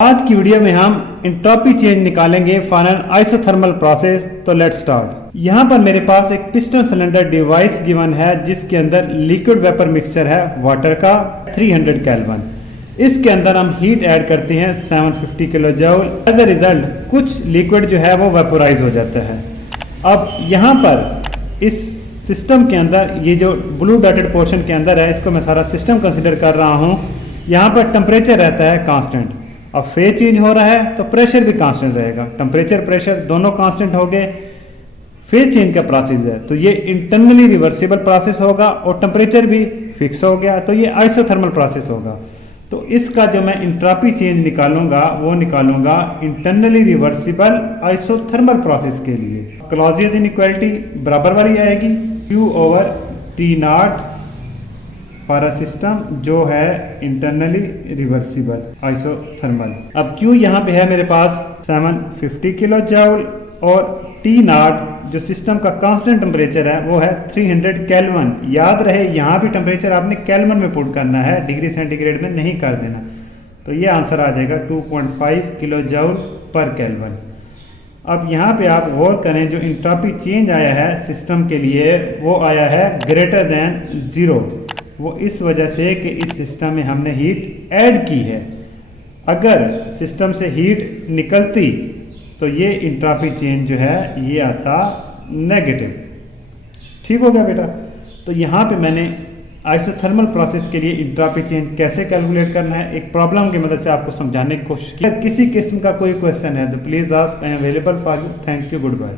आज की वीडियो में हम एंट्रोपी चेंज निकालेंगे फॉर एन आइसोथर्मल प्रोसेस। तो लेट्स स्टार्ट। यहाँ पर मेरे पास एक पिस्टन सिलेंडर डिवाइस गिवन है जिसके अंदर लिक्विड वेपर मिक्सचर है वाटर का 300 केल्विन। इसके अंदर हम हीट ऐड करते हैं 750 kilo joule. As a result कुछ लिक्विड जो है वो वेपोराइज हो जाता है। अब यहाँ पर इस सिस्टम के अंदर ये जो ब्लू डॉटेड पोर्शन के अंदर है, इसको मैं सारा सिस्टम कंसिडर कर रहा हूँ। यहाँ पर टेम्परेचर रहता है कांस्टेंट। अब फेज चेंज हो रहा है तो प्रेशर भी कांस्टेंट रहेगा। टेम्परेचर प्रेशर दोनों कांस्टेंट हो गए। फेज चेंज का प्रोसेस है तो ये इंटरनली रिवर्सिबल प्रोसेस होगा और टेम्परेचर भी फिक्स हो गया तो ये आइसोथर्मल प्रोसेस होगा। तो इसका जो मैं एंट्रोपी चेंज निकालूंगा वो निकालूंगा इंटरनली रिवर्सिबल आइसोथर्मल प्रोसेस के लिए। क्लॉजियस इनइक्वालिटी बराबर वाली आएगी Q/T0 फॉर अ सिस्टम जो है इंटरनली रिवर्सिबल आइसोथर्मल। अब Q यहाँ पे है मेरे पास 750 किलो जूल और T0 जो सिस्टम का कांस्टेंट टेम्परेचर है वो है 300 केल्विन। याद रहे यहाँ भी टेम्परेचर आपने केल्विन में पुट करना है, डिग्री सेंटीग्रेड में नहीं कर देना। तो ये आंसर आ जाएगा 2.5 किलो जूल पर केल्विन। अब यहाँ पे आप गौर करें, जो एंट्रोपी चेंज आया है सिस्टम के लिए वो आया है ग्रेटर देन 0। वो इस वजह से कि इस सिस्टम में हमने हीट ऐड की है। अगर सिस्टम से हीट निकलती तो ये एंट्रोपी चेंज जो है ये आता नेगेटिव। ठीक हो गया बेटा। तो यहाँ पे मैंने आइसोथर्मल प्रोसेस के लिए एंट्रोपी चेंज कैसे कैलकुलेट करना है एक प्रॉब्लम की मदद से आपको समझाने की कोशिश की। किसी किस्म का कोई क्वेश्चन है तो please ask, I am available for you. Thank you, good bye.